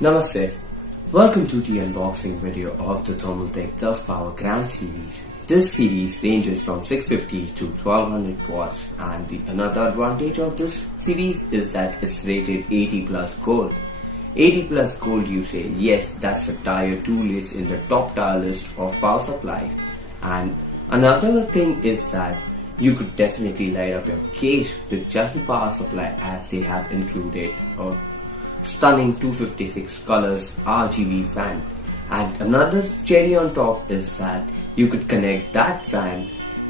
Namaste. Welcome to the unboxing video of the Thermaltake Toughpower Grand Series. This series ranges from 650 to 1200 watts, and the another advantage of this series is that it's rated 80 plus gold. 80 plus gold, you say? Yes, that's a tier 2 list in the top tier list of power supplies. And another thing is that you could definitely light up your case with just the power supply, as they have included a stunning 256 colors RGB fan. And another cherry on top is that you could connect that fan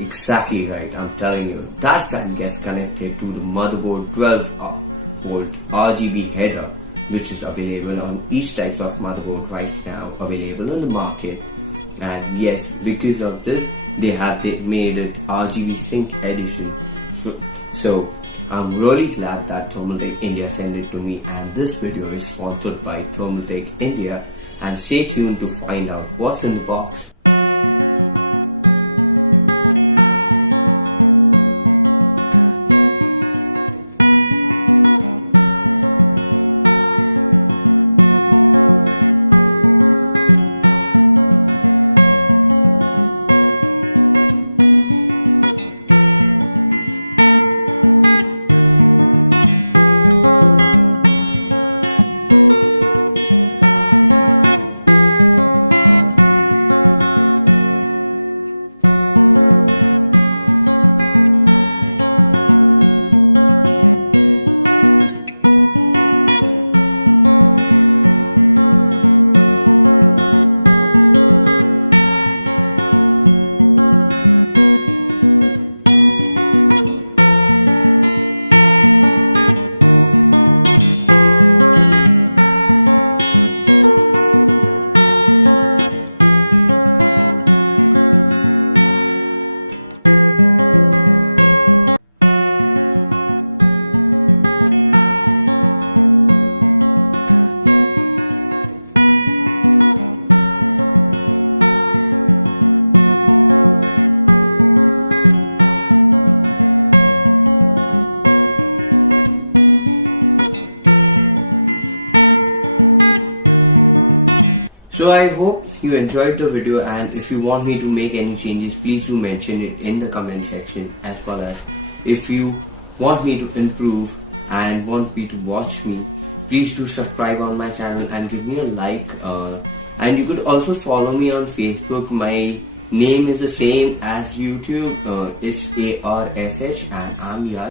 exactly right. I'm telling you, that fan gets connected to the motherboard 12 volt RGB header, which is available on each type of motherboard right now, available in the market. And yes, because of this, they made it RGB Sync Edition. So I'm really glad that Thermaltake India sent it to me, and this video is sponsored by Thermaltake India. And stay tuned to find out what's in the box. So I hope you enjoyed the video, and if you want me to make any changes, please do mention it in the comment section, as well as if you want me to improve and want me to watch me, please do subscribe on my channel and give me a like. And you could also follow me on Facebook. My name is the same as YouTube. It's ARSH, and I'm here.